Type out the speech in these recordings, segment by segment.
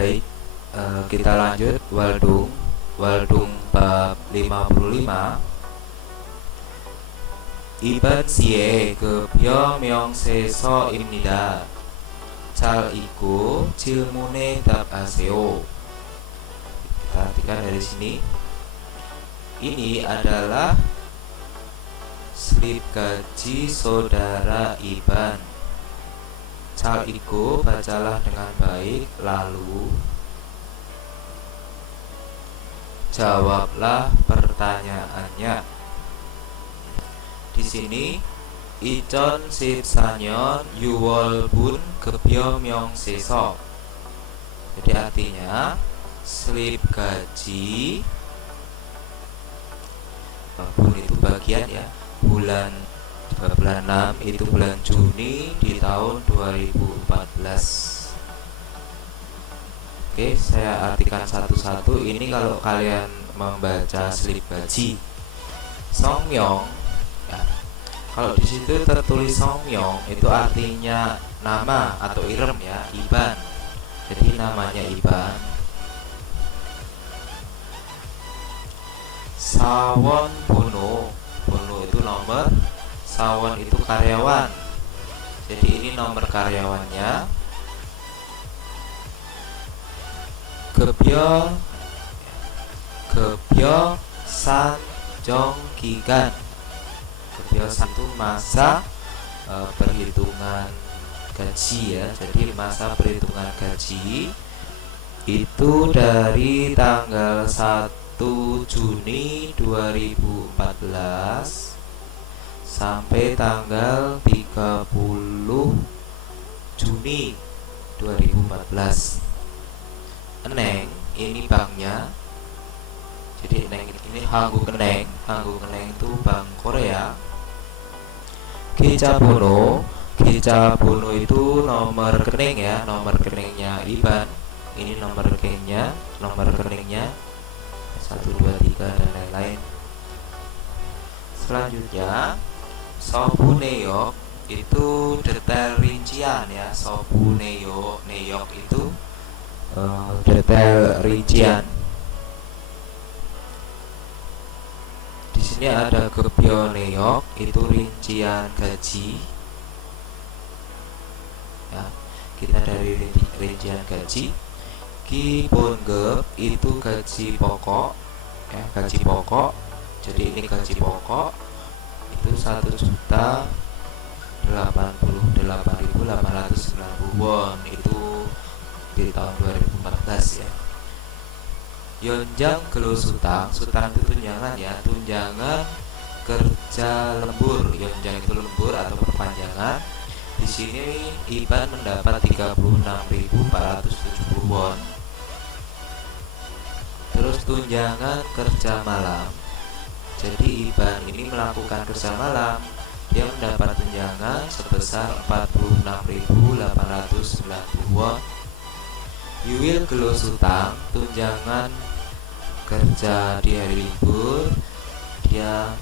Baik, kita lanjut Waldung bab 55. 이번 시에 급여 명세서입니다. 잘 읽고 질문에 답하세요. Perhatikan dari sini. Ini adalah slip gaji saudara Iban. Cal Iko, bacalah dengan baik, lalu jawablah pertanyaannya. Di sini Icon 14년 6월분 급여 명세서. Jadi artinya slip gaji, bun itu bagian ya, bulan 6 itu bulan Juni di tahun 2014. Oke, saya artikan satu-satu. Ini kalau kalian membaca slip gaji Songmyong ya, kalau di situ tertulis Songmyong itu artinya nama atau irem ya, Iban. Jadi namanya Iban. Sawon Bono, Bono itu nomor, Sawon itu karyawan. Jadi ini nomor karyawannya. Gebyo San Jong Gigan. Gebyo San itu masa perhitungan gaji ya. Jadi masa perhitungan gaji itu dari tanggal 1 Juni 2014 sampai tanggal 30 Juni 2014. Eneng ini banknya. Jadi Eneng ini Hanggukeneng. Hanggukeneng itu bank Korea. Kicabono itu nomor rekening ya, nomor rekeningnya Iban. Ini nomor rekeningnya 1, 2, 3 dan lain-lain. Selanjutnya Sobuneyok itu detail rincian ya. Sobuneyok itu detail rincian. Di sini ada Gebyo itu rincian gaji ya. Kita dari rincian gaji. Kibongep itu gaji pokok ya, gaji pokok. Jadi ini gaji pokok itu 1.088.890 won itu di tahun 2014 ya. Yonjang gelo sutang, sutang itu tunjangan ya, tunjangan kerja lembur. Yonjang itu lembur atau perpanjangan. Di sini Iban mendapat 36.470 won. Terus tunjangan kerja malam. Jadi Iban ini melakukan kerja malam, dia mendapat tunjangan sebesar 46.890 won. Yuil gelo sutang, tunjangan kerja di hari libur, dia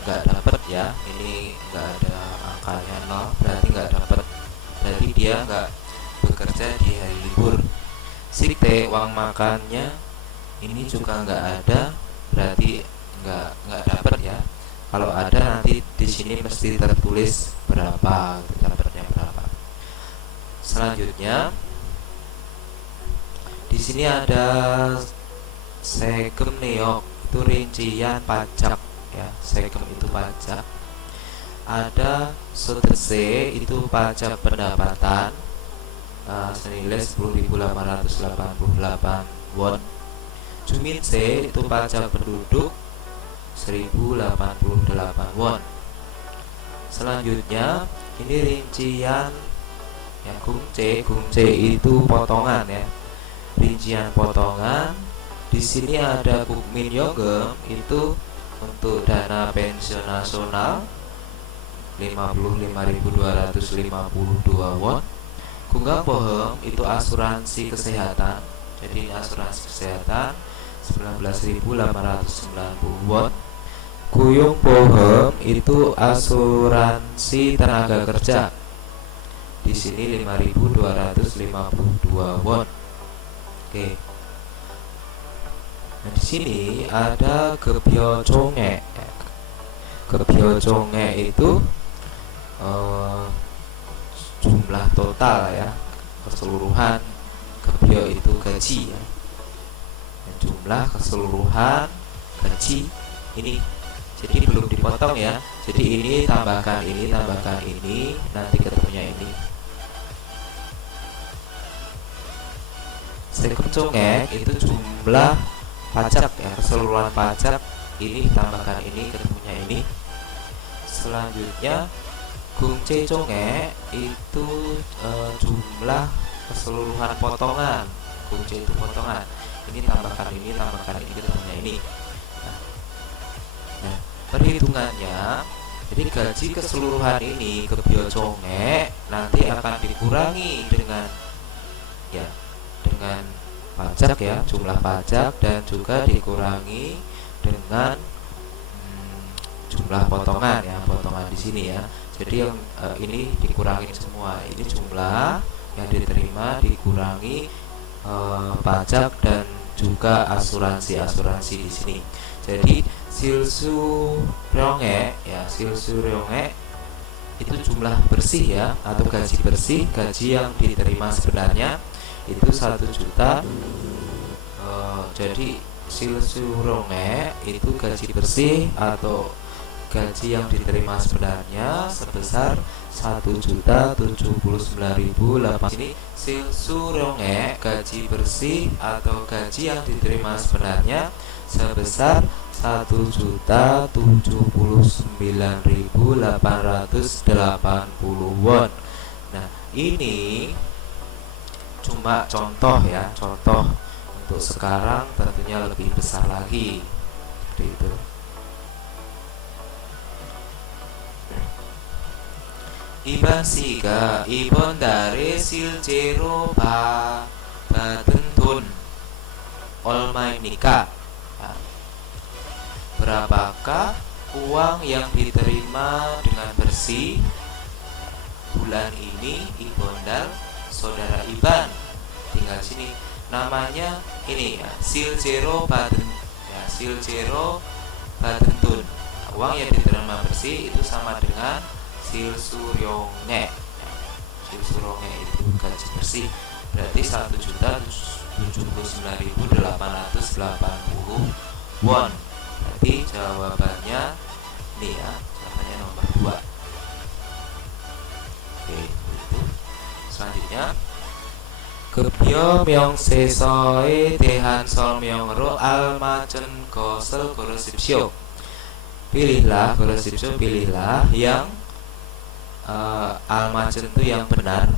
nggak dapat ya. Ini nggak ada angkanya 0, berarti nggak dapat. Berarti dia nggak bekerja di hari libur. Sikte, uang makannya ini juga nggak ada, berarti nggak dapat ya. Kalau ada nanti di sini mesti tertulis berapa, dapatnya berapa. Selanjutnya di sini ada Segem Neok itu rincian pajak ya. Segem itu pajak. Ada Sotese itu pajak pendapatan senilai 10.888 won. Juminse itu pajak penduduk 1.088 won. Selanjutnya ini rincian ya, Gungce itu potongan ya. Rincian potongan. Di sini ada Kukmin Yonggem itu untuk dana pensiun nasional 55.252 won. Gunggang Bohem itu asuransi kesehatan. Jadi asuransi kesehatan 19.890 won. Kuyung Bohem itu asuransi tenaga kerja. Di sini 5.252 won. Oke. Nah, di sini ada gebyo conge. Gebyo conge itu jumlah total ya, keseluruhan gebyo itu gaji ya. Jumlah keseluruhan gaji ini, jadi belum dipotong ya. Jadi ini tambahkan ini, nanti ketemunya ini. Sekum congek itu jumlah pajak ya, keseluruhan pajak ini tambahkan ini, ketemunya ini. Selanjutnya gungce congek itu jumlah keseluruhan potongan. Gungce itu potongan, ini tambahkan ini, ketemunya ini. Nah, perhitungannya, jadi gaji keseluruhan ini gebyo congek nanti akan dikurangi dengan pajak ya, jumlah pajak, dan juga dikurangi dengan jumlah potongan ya, potongan di sini ya. Jadi yang ini dikurangin semua, ini jumlah yang diterima dikurangi pajak dan juga asuransi di sini. Jadi silsu ryonge ya, silsu ryonge itu jumlah bersih ya, atau gaji bersih, gaji yang diterima sebenarnya itu 1 juta. Jadi silsu ryonge itu gaji bersih atau gaji yang diterima sebenarnya sebesar 1.079.008. Ini silsu ryonge gaji bersih atau gaji yang diterima sebenarnya sebesar 1.079.880 won. Nah, ini cuma contoh ya, contoh. Untuk sekarang tentunya lebih besar lagi, seperti itu. Iban siga ibon dari silcero badentun olmai nikah. Berapakah uang yang diterima dengan bersih bulan ini Ibondal saudara Iban? Tinggal sini namanya ini ya, silcero baden ya, silcero badentun. Uang yang diterima bersih itu sama dengan silsuryonge. Silsuryonge itu gaji bersih, berarti 1.079.880 won. Berarti jawabannya ini ya, jawabannya nomor 2. Oke, itu. Selanjutnya gebyo 명세서에 대한 설명으로 알맞은 것을 고르십시오. Pilihlah, 고르십시오, pilihlah yang almacen itu yang benar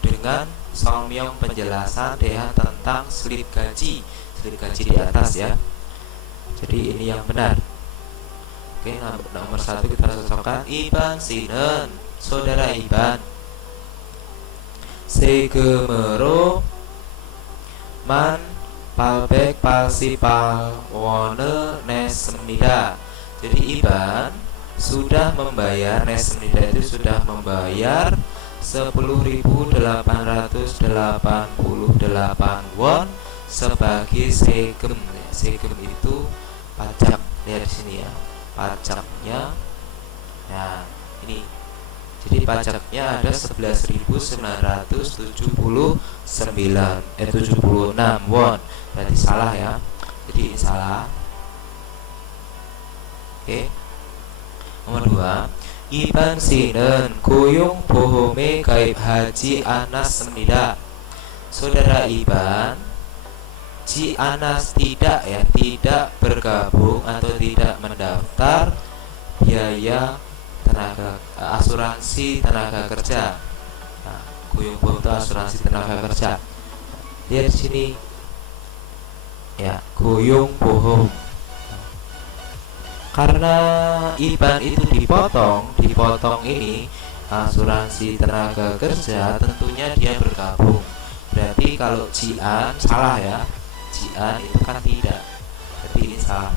dengan 설명 penjelasan 대한 tentang slip gaji di atas ya. Jadi ini yang benar. Oke, nomor 1 kita cocokkan. Iban 씨는 saudara Iban 세금으로 1,888 won을 냈습니다. Jadi Iban sudah membayar, 냈습니다 itu sudah membayar 10.888 won sebagai segem. Segem itu pajak. Lihat di sini ya, pajaknya. Nah, ini. Jadi pajaknya ada 11.976 won. Berarti salah ya. Jadi ini salah. Oke. Nomor 2. Iban 씨는 고용보험에 가입하지 않았습니다. Saudara Iban, Ji Anas tidak ya, tidak bergabung atau tidak mendaftar biaya asuransi tenaga kerja. Nah, goyong-bohong itu asuransi tenaga kerja. Lihat di sini ya, goyong-bohong. Karena Iban itu dipotong ini asuransi tenaga kerja, tentunya dia bergabung. Berarti kalau Jian salah ya, Jian itu kan tidak. Berarti ini salah.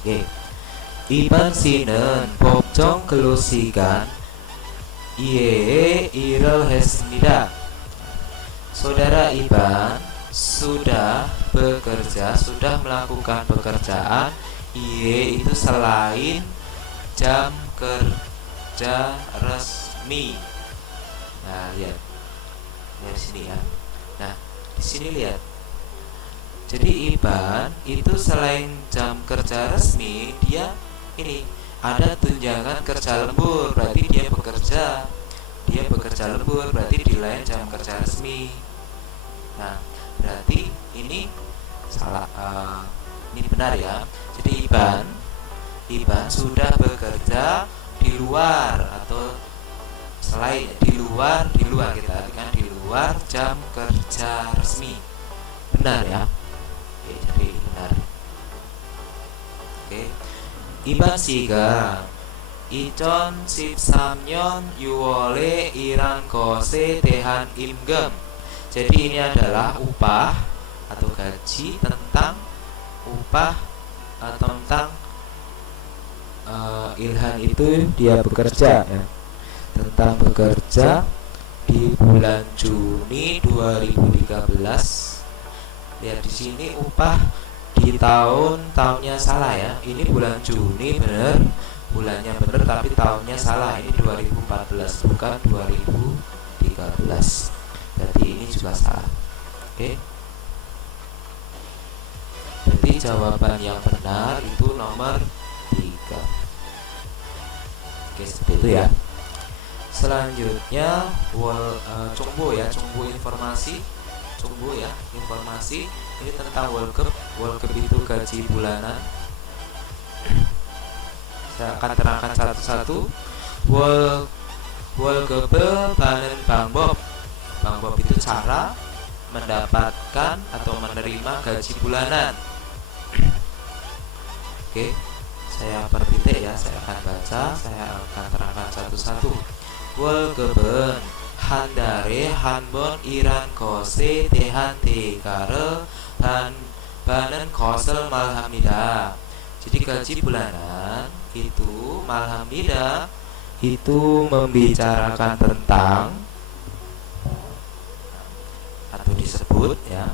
Oke. Iban 씨는 법정 근로시간 이외에 일을 했습니다. Saudara Iban sudah bekerja, sudah melakukan pekerjaan IE itu selain jam kerja resmi. Nah, lihat di sini ya. Nah, di sini lihat. Jadi Iban itu selain jam kerja resmi, dia ini ada tunjangan kerja lembur, berarti dia bekerja lembur, berarti di lain jam kerja resmi. Nah, berarti ini salah, ini benar ya. Jadi Iban sudah bekerja di luar atau selain di luar kita artikan di luar jam kerja resmi. Benar ya. Oke, jadi ini benar. Oke. Iban siga Icon 13년 6월에 일한 것에 대한 임금. Jadi ini adalah upah atau gaji tentang upah tentang Ilhan itu dia bekerja ya. Tentang bekerja di bulan Juni 2013. Lihat di sini upah di tahunnya salah ya. Ini bulan Juni bener, bulannya bener tapi tahunnya salah. Ini 2014 bukan 2013. Berarti ini juga salah. Oke. Jadi jawaban yang benar itu nomor 3. Oke, seperti itu ya. Selanjutnya Cungbo ya, Cungbo informasi. Cungbo ya, informasi ini tentang World Cup. World Cup itu gaji bulanan. Saya akan terangkan satu-satu. World Cup banen Bangbob. Bangbob itu cara mendapatkan atau menerima gaji bulanan. Oke, saya pertitik ya, saya akan baca, saya akan terangkan satu-satu. 월급은 한 달에 한 번 일한 것에 대한 대가를 받는 것을 말합니다. Jadi gaji bulanan itu 말합니다. Itu membicarakan tentang atau disebut ya.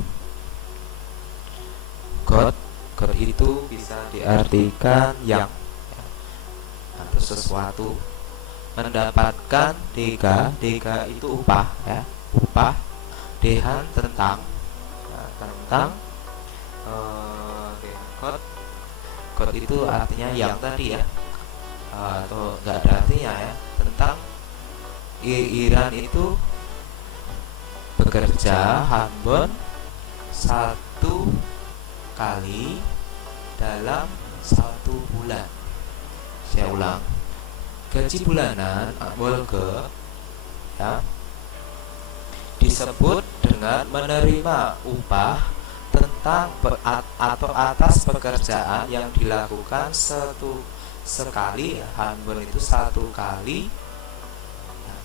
God itu bisa diartikan yang atau sesuatu. Mendapatkan dega itu upah ya, upah. Dehan tentang God itu artinya yang tadi ya, atau enggak ada artinya ya. Tentang Iran itu bekerja hanbon satu kali dalam 1 bulan. Saya ulang. Gaji bulanan 월급 ya disebut dengan menerima upah tentang atau atas pekerjaan yang dilakukan sekali ya. Hanbon itu 1 kali ya,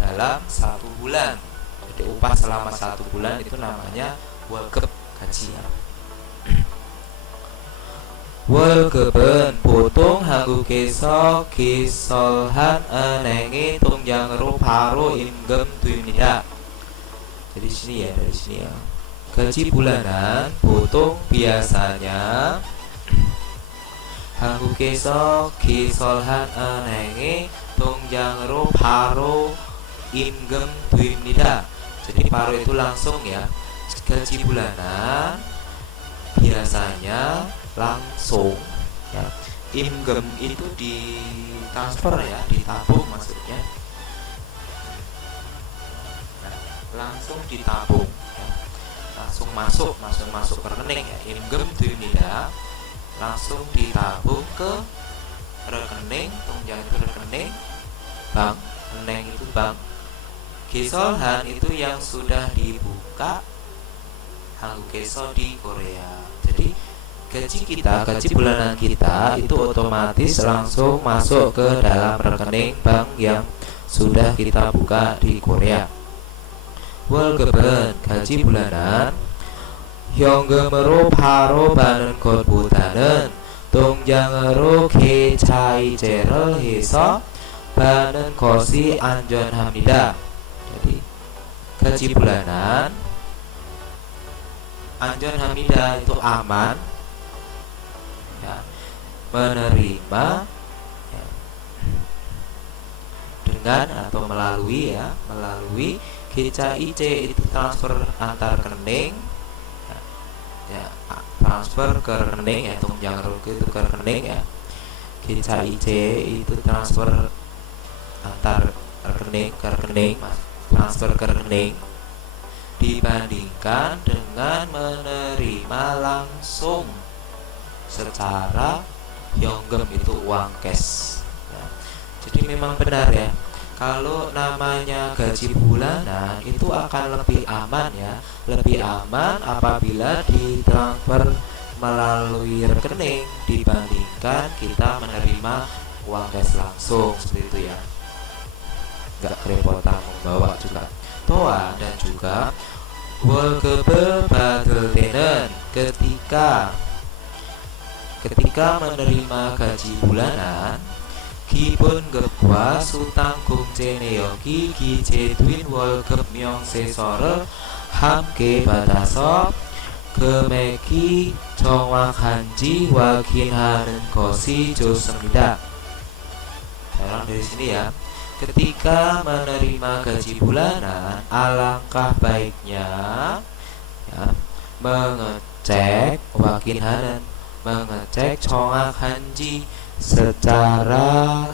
dalam 1 bulan. Jadi upah selama 1 bulan itu namanya 월급 gaji ya. 월급은 보통 한국에서 기sol한 은행의 통장으로 바로 임금됩니다. Jadi sini ya, dari sini ya. Gaji bulanan 보통 biasanya 한국에서 기sol한 은행의 통장으로 바로 임금됩니다. Jadi baru itu langsung ya. Gaji bulanan biasanya langsung ya. Imgem itu ditransfer ya, ditabung maksudnya. Nah, langsung ditabung ya. Langsung masuk ke rekening ya. Imgem 됩니다. Langsung ditabung ke rekening, tunjangan itu rekening bank, rekening itu bank. Gisolhan itu yang sudah dibuka 한국에서 di Korea. Jadi gaji bulanan kita itu otomatis langsung masuk ke dalam rekening bank yang sudah kita buka di Korea. 월급은 가지 bulanan 현금으로 바로 받는 것보다는 통장으로 계좌이체를 해서 받는 것이 안전합니다. Jadi gaji bulanan, Anjon Hamidah itu aman ya, menerima ya, dengan atau melalui GCIC itu transfer antar rekening ya, transfer ke rekening ya, tunjangan itu ke rekening ya. GCIC itu transfer antar rekening ke rekening, transfer ke rekening, dibandingkan dengan menerima langsung secara yonggem itu uang cash ya. Jadi memang benar ya, kalau namanya gaji bulanan itu akan lebih aman ya, lebih aman apabila ditransfer melalui rekening dibandingkan kita menerima uang cash langsung seperti itu ya, nggak kerepotan membawa juga. Toa dan juga Wolgebel Badeltenen ketika menerima gaji bulanan, Gibon Gebwa Sutanggung Ceneyogi Gijedwin Wolgeb Myong Sesore Hamke Batasop Gemeki Chongwak Hanji Wakin Hanen Kosi Josemida. Sekarang dari sini ya, ketika menerima gaji bulanan, alangkah baiknya ya, mengecek Wakin Hanen, mengecek Chongwak Hanji secara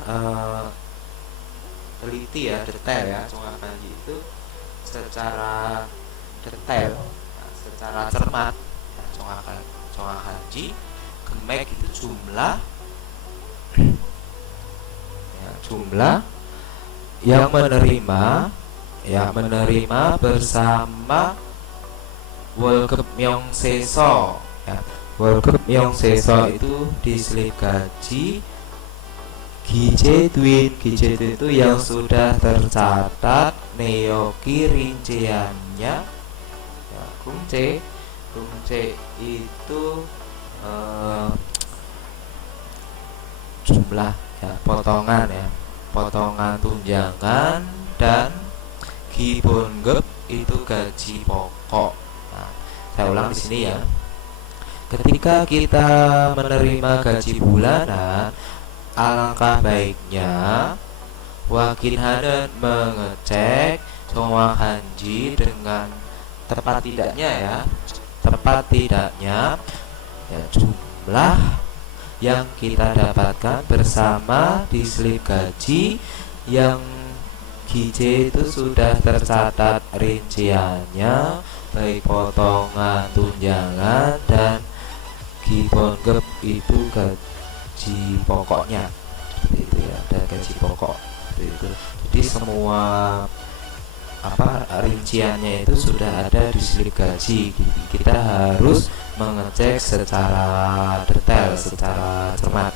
teliti ya, detail ya. Chongwak Hanji itu secara detail, secara cermat. Chongwak Hanji Gemek itu jumlah yang menerima bersama Wolgeb Myong Seso ya. Wolgeb Myong Seso itu diselip gaji Gijedwin itu yang sudah tercatat neoki rinciannya ya. Kung C itu jumlah ya, potongan tunjangan, dan Gibongep itu gaji pokok. Nah, saya ulang di sini ya. Ketika kita menerima gaji bulanan, alangkah baiknya Wakin Hanen mengecek Chongwak Hanji dengan tepat tidaknya ya, jumlah yang kita dapatkan bersama di slip gaji yang GJ itu sudah tercatat rinciannya, baik potongan tunjangan dan Gibongep itu gaji pokoknya seperti itu ya, ada gaji pokok seperti itu. Jadi semua rinciannya itu sudah ada di slip gaji. Kita harus mengecek secara detail, secara cermat.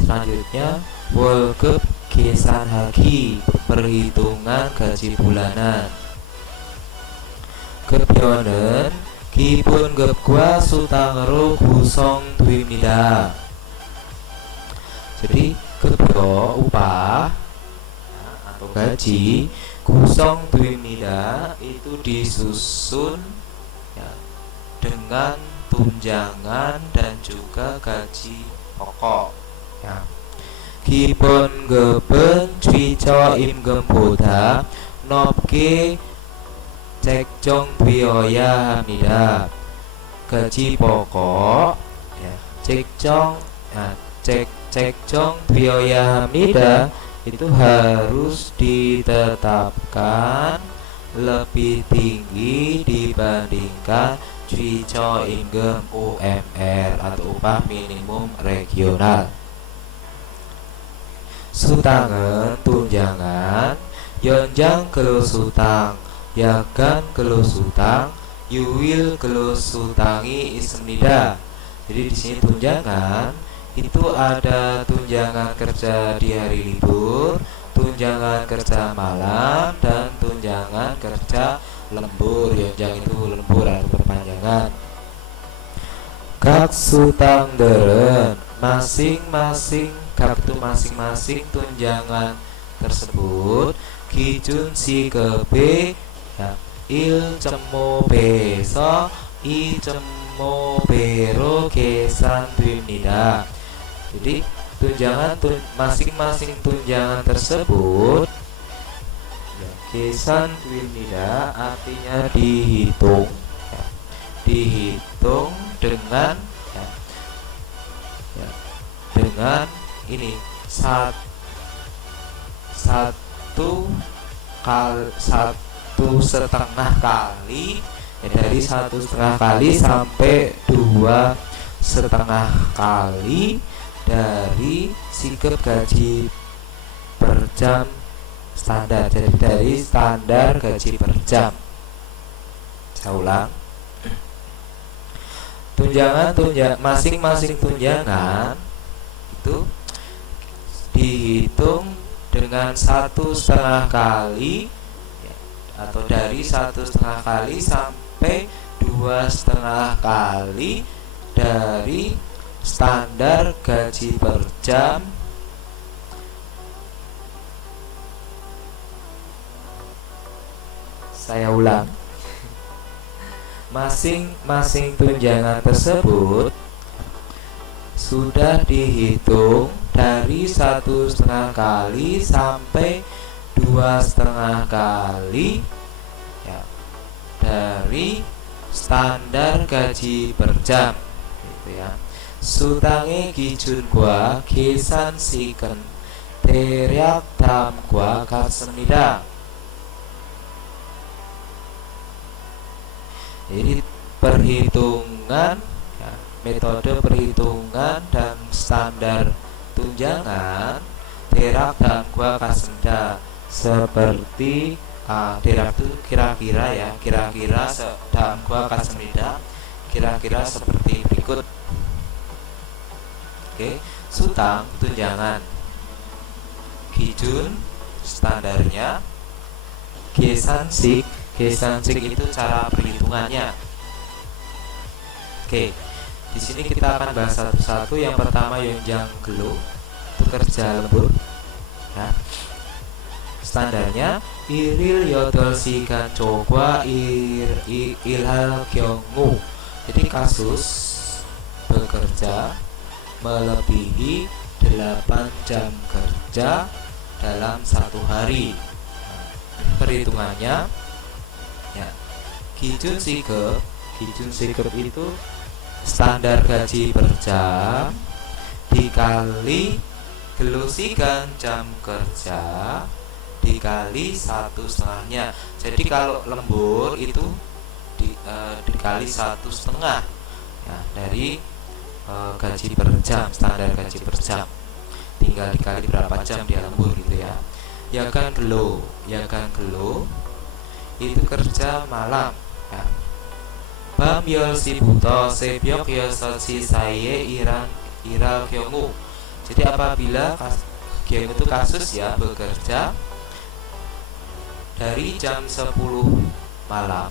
Selanjutnya, Wolgeb Gesan Hagi, perhitungan gaji bulanan. Gebyonen Gibun Gebgwa Sutangero Gusong Dwimnida. Jadi gebyo upah atau gaji Gusong Dwimnida itu disusun ya, dengan tunjangan dan juga gaji pokok ya. Gibon geben Cwico im gemboda nopke cekcong biaya hamida. Gaji pokok ya, cekcong ya, cekcong biaya hamida itu harus ditetapkan lebih tinggi dibandingkan Cwico Inggem UMR atau upah minimum regional. Sutangen tunjangan, Yonjang gelo sutang, Yagan gelo sutang, Yuwil gelo sutangi ismnida. Jadi di sini tunjangan itu ada tunjangan kerja di hari libur, tunjangan kerja malam, dan tunjangan kerja lembur. Yonjang itu lembur atau perpanjangan. Kak sutang deren, masing-masing kak itu masing-masing tunjangan tersebut 기준 시급의 야, 1.5배에서 2.5배로 계산됩니다. jadi masing-masing tunjangan tersebut ya, 계산됩니다 artinya dihitung ya, dihitung dengan ya, ya, dengan ini satu setengah kali ya, dari 1,5 kali sampai 2,5 kali dari sikap gaji per jam standar. Jadi dari standar gaji per jam. Saya ulang. Masing-masing tunjangan itu dihitung dengan 1,5 kali ya, atau dari 1,5 kali sampai 2,5 kali dari standar gaji per jam saya ulang. Masing-masing tunjangan tersebut sudah dihitung dari 1,5 kali sampai 2,5 kali ya, dari standar gaji per jam gitu ya. 수당의 기준과 계산식은 대략 다음과 같습니다. Jadi perhitungan ya, metode perhitungan dan standar tunjangan 대략 다음과 같습니다. Seperti 대략 itu kira-kira ya, kira-kira 다음과 같습니다. Kira-kira seperti berikut. Oke, sutang tunjangan, 기준 standarnya, 계산식 itu cara perhitungannya. Oke, di sini kita akan bahas satu-satu. Yang pertama 연장 근로, itu kerja lembur. Ya. Standarnya 1일 8시간 조과 일할 경우. Jadi kasus bekerja melebihi 8 jam kerja dalam satu hari. Perhitungannya ya, 기준 시급 itu standar gaji per jam dikali gelosikan jam kerja dikali 1/2-nya. Jadi kalau lembur itu dikali 1/2 ya, dari gaji per jam, standar gaji per jam. Tinggal dikali berapa jam dia lembur gitu ya. 야간 근로 itu kerja malam ya. 밤 10시부터 새벽 6시 사이에 일할 경우. Jadi apabila 경우 itu kasus ya, bekerja dari jam 10 malam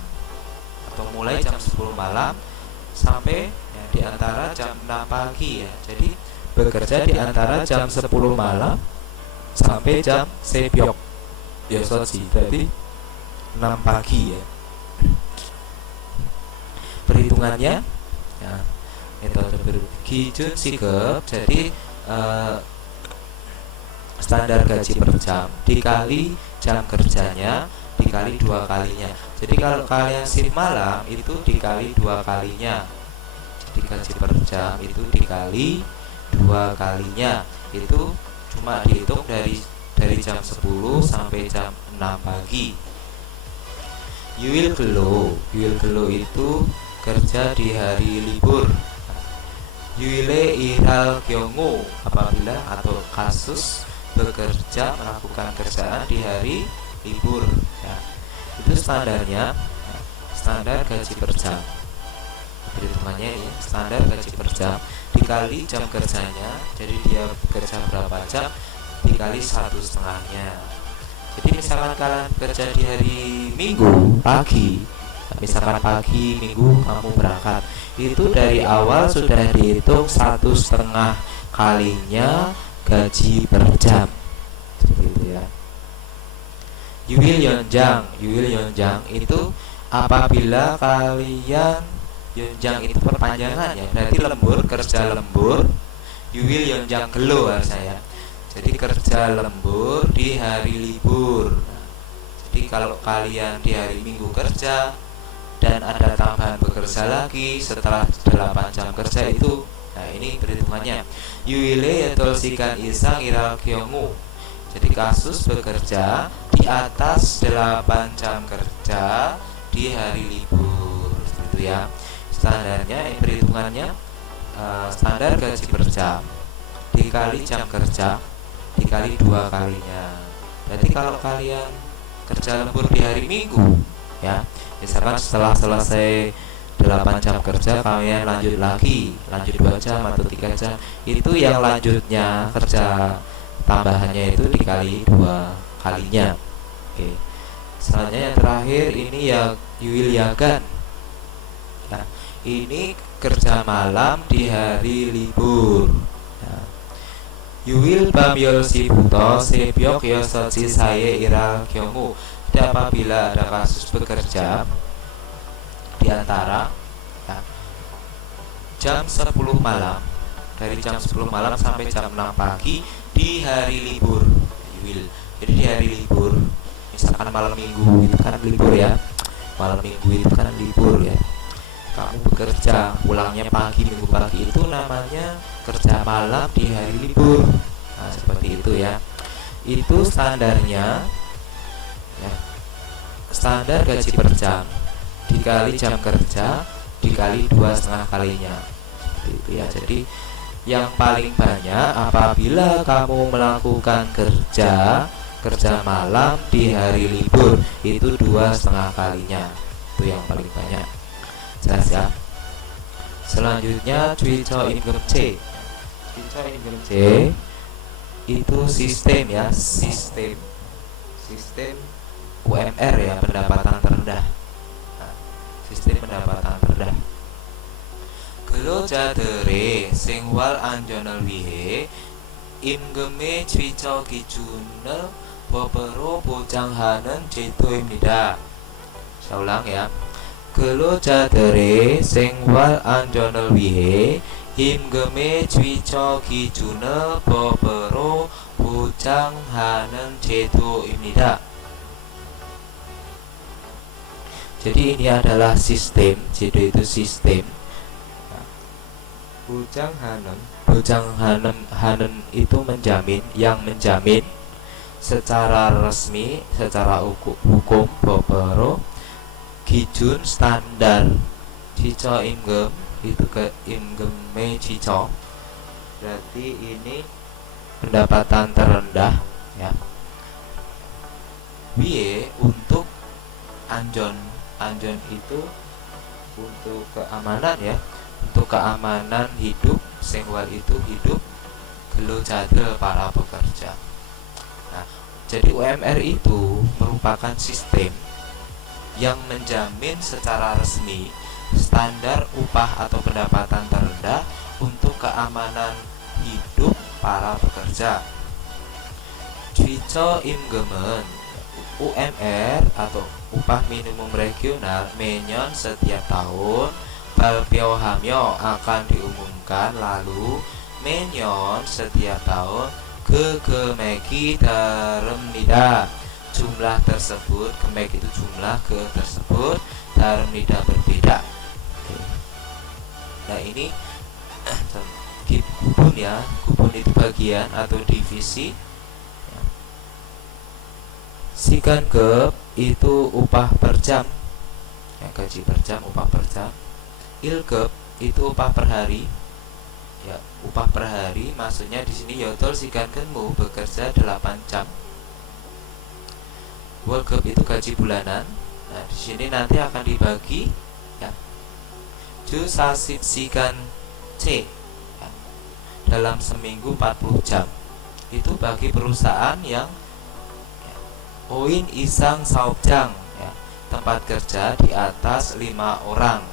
atau mulai jam 10 malam sampai ya, di antara jam 6 pagi ya. Jadi bekerja di antara jam 10 malam sampai jam 새벽 6시, berarti 6 pagi ya. Perhitungannya ya, metode 기준 시급. Jadi standar gaji per jam dikali jam kerjanya dikali 2 kalinya. Jadi kalau kalian shift malam itu dikali 2 kalinya. Jadi gaji per jam itu dikali 2 kalinya. Itu cuma dihitung dari jam 10 sampai jam 6 pagi. Yuil gelo itu kerja di hari libur. Yuile ihal kyongu, apabila atau kasus bekerja melakukan kerjaan di hari libur ya. Itu standarnya ya, standar gaji per jam. Perhitungannya ini standar gaji per jam dikali jam kerjanya. Jadi dia bekerja berapa jam dikali 1/2-nya. Jadi misalkan kalian bekerja di hari Minggu pagi, misalkan pagi Minggu kamu berangkat, itu dari awal sudah dihitung 1/2 kalinya gaji per jam, seperti itu ya. Yuil yonjang itu apabila kalian yonjang itu perpanjangan ya, berarti lembur, kerja lembur. Yuil yonjang gelo saya. Jadi kerja lembur di hari libur. Jadi kalau kalian di hari Minggu kerja dan ada tambahan bekerja lagi setelah 8 jam kerja itu, nah ini perhitungannya. Yuile yatolsikan isang iral kyomu. Jadi kasus bekerja di atas 8 jam kerja di hari libur, gitu ya. Standarnya, perhitungannya standar gaji per jam dikali jam kerja dikali 2 kalinya. Berarti kalau kalian kerja lembur di hari Minggu ya, misalkan setelah selesai 8 jam kerja kalian lanjut 2 jam atau 3 jam, itu yang lanjutnya kerja tambahannya itu dikali 2 kalinya. Oke. Selanjutnya yang terakhir ini ya yuil yagan. Nah, ini kerja malam di hari libur. Nah, yuil bamyol sibuto sepyok yosochi saye iral kyomu. Jadi apabila ada kasus bekerja di antara ya, jam 10 malam, dari jam 10 malam sampai jam 6 pagi di hari libur, yuil. Jadi di hari libur, misalkan malam Minggu itu kan libur ya, malam Minggu itu kan libur ya, kamu bekerja pulangnya pagi, Minggu pagi, itu namanya kerja malam di hari libur. Nah seperti itu ya. Itu standarnya ya, standar gaji per jam dikali jam kerja dikali 2,5 kalinya, seperti itu ya. Jadi yang paling banyak apabila kamu melakukan kerja malam di hari libur, itu 2,5 kalinya, itu yang paling banyak. Jelas ya. Selanjutnya Cuico Income C. Cuico Income C itu sistem ya, sistem UMR ya, pendapatan terendah. Nah, sistem pendapatan terendah. Gelo jadere sing wal anjonal wihe 임금의 취처 기준을 법으로 보장하는 제도입니다. Saya ulang ya. 근로자들의 생활 안전을 위해 임금의 취처 기준을 법으로 보장하는 제도입니다. Jadi ini adalah sistem, jadi itu sistem. Bujanghanen itu menjamin, yang menjamin secara resmi, secara hukum, bopero, gijun standar, cico imgem itu ke imgeme cico. Berarti ini pendapatan terendah ya. Wie untuk anjon itu untuk keamanan ya, untuk keamanan hidup, sengwal itu hidup, gelo jadel para pekerja. Nah, jadi UMR itu merupakan sistem yang menjamin secara resmi standar upah atau pendapatan terendah untuk keamanan hidup para pekerja. Cico imgemen UMR atau upah minimum regional menyon setiap tahun 발표하며 akan diumumkan, lalu menyon setiap tahun 금액이 다릅니다. Jumlah tersebut, kemek itu jumlah, ke tersebut, da릅니다 berbeda. Oke. Nah ini kubun ya, kubun itu bagian atau divisi. Sikangkep itu upah per jam ya, gaji per jam, upah per jam. Ilgep itu upah per hari ya, upah per hari maksudnya di sini yotol sikankenmu bekerja 8 jam. Walgep itu gaji bulanan. Nah di sini nanti akan dibagi ya, ju sasip sikan C ya, dalam seminggu 40 jam itu bagi perusahaan yang Oin isang saupjang ya, tempat kerja di atas 5 orang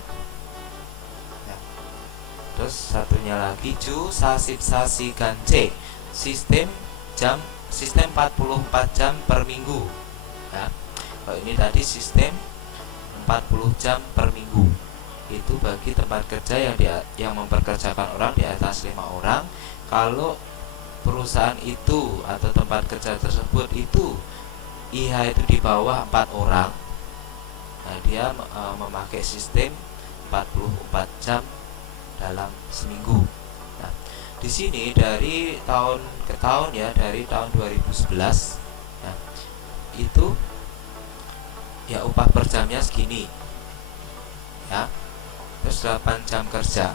ya. Terus satunya lagi ju sasip sasikan C, sistem 44 jam per minggu ya. Kalau ini tadi sistem 40 jam per minggu, itu bagi tempat kerja yang mempekerjakan orang di atas 5 orang. Kalau perusahaan itu atau tempat kerja tersebut itu IH itu di bawah 4 orang, nah dia memakai sistem 44 jam dalam seminggu. Nah, di sini dari tahun ke tahun ya, dari tahun 2011 nah, itu ya upah per jamnya segini ya. Terus 8 jam kerja,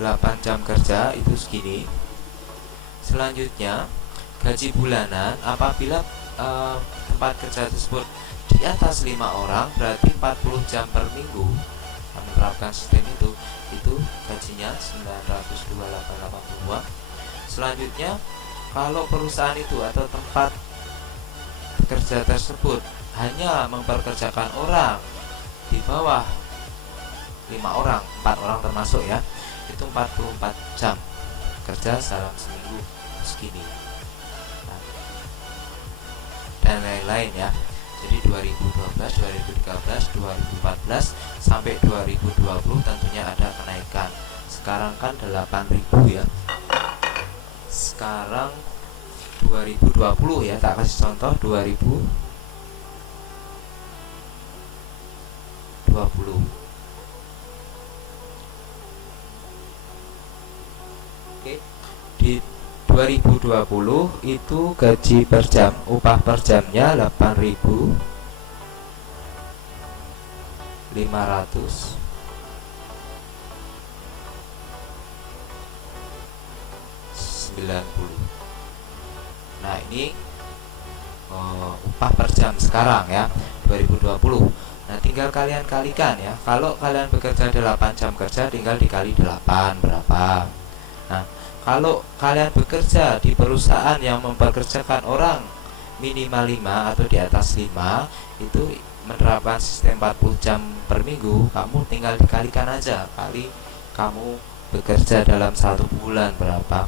8 jam kerja itu segini. Selanjutnya gaji bulanan apabila tempat kerja tersebut di atas 5 orang, berarti 40 jam per minggu menerapkan sistem itu gajinya 902.880 uang. Selanjutnya kalau perusahaan itu atau tempat kerja tersebut hanya memperkerjakan orang di bawah 5 orang, 4 orang termasuk ya, itu 44 jam kerja dalam seminggu segini. Nah, dan lain-lain ya. Jadi 2012, 2013, 2014 sampai 2020 tentunya ada kenaikan. Sekarang kan 8.000 ya. Sekarang 2020 ya, tak kasih contoh 2020. Oke. Di 2020 itu gaji per jam, upah per jamnya 8.590. Nah, ini upah per jam sekarang ya, 2020. Nah, tinggal kalian kalikan ya. Kalau kalian bekerja 8 jam kerja, tinggal dikali 8 berapa. Nah, kalau kalian bekerja di perusahaan yang mempekerjakan orang minimal 5 atau di atas 5, itu menerapkan sistem 40 jam per minggu, kamu tinggal dikalikan aja kali kamu bekerja dalam 1 bulan berapa.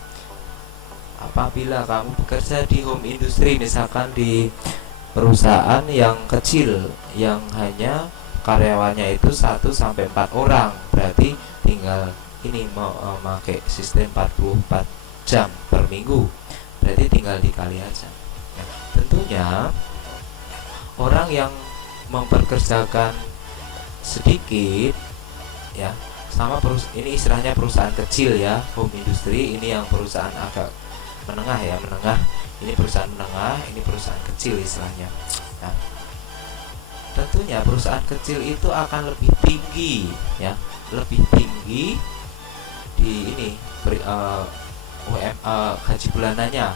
Apabila kamu bekerja di home industry, misalkan di perusahaan yang kecil yang hanya karyawannya itu 1-4 orang, berarti tinggal ini memakai sistem 44 jam per minggu, berarti tinggal dikali aja. Nah, tentunya orang yang memperkerjakan sedikit ya, sama ini istilahnya perusahaan kecil ya, home industry. Ini yang perusahaan agak menengah ya, menengah. Ini perusahaan menengah, ini perusahaan kecil istilahnya. Nah, tentunya perusahaan kecil itu akan lebih tinggi ya, lebih tinggi di ini gaji bulanannya,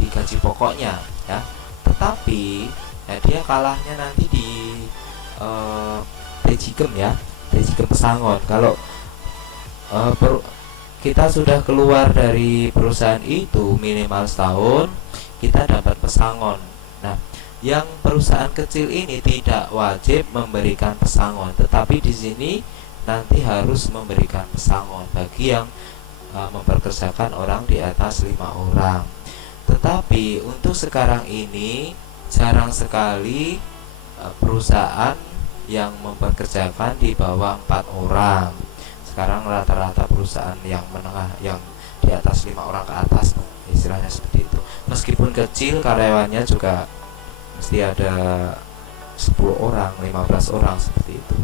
di gaji pokoknya ya. Tetapi ya, dia kalahnya nanti di Dejigem ya, Dejigem Pesangon. Kalau kita sudah keluar dari perusahaan itu minimal setahun, kita dapat pesangon. Nah, yang perusahaan kecil ini tidak wajib memberikan pesangon, tetapi di sini nanti harus memberikan pesangon bagi yang memperkerjakan orang di atas 5 orang. Tetapi untuk sekarang ini jarang sekali perusahaan yang memperkerjakan di bawah 4 orang. Sekarang rata-rata perusahaan yang menengah, yang di atas 5 orang ke atas, istilahnya seperti itu. Meskipun kecil, karyawannya juga mesti ada 10 orang, 15 orang seperti itu.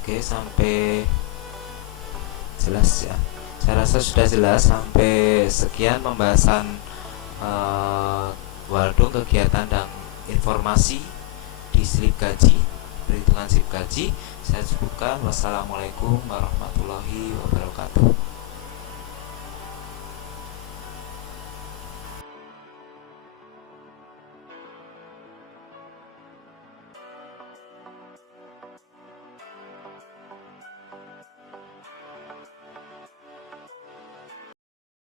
Oke, sampai jelas ya. Saya rasa sudah jelas. Sampai sekian pembahasan Waldo, kegiatan dan informasi di slip gaji, perhitungan slip gaji. Saya cukupkan. Wassalamualaikum warahmatullahi wabarakatuh.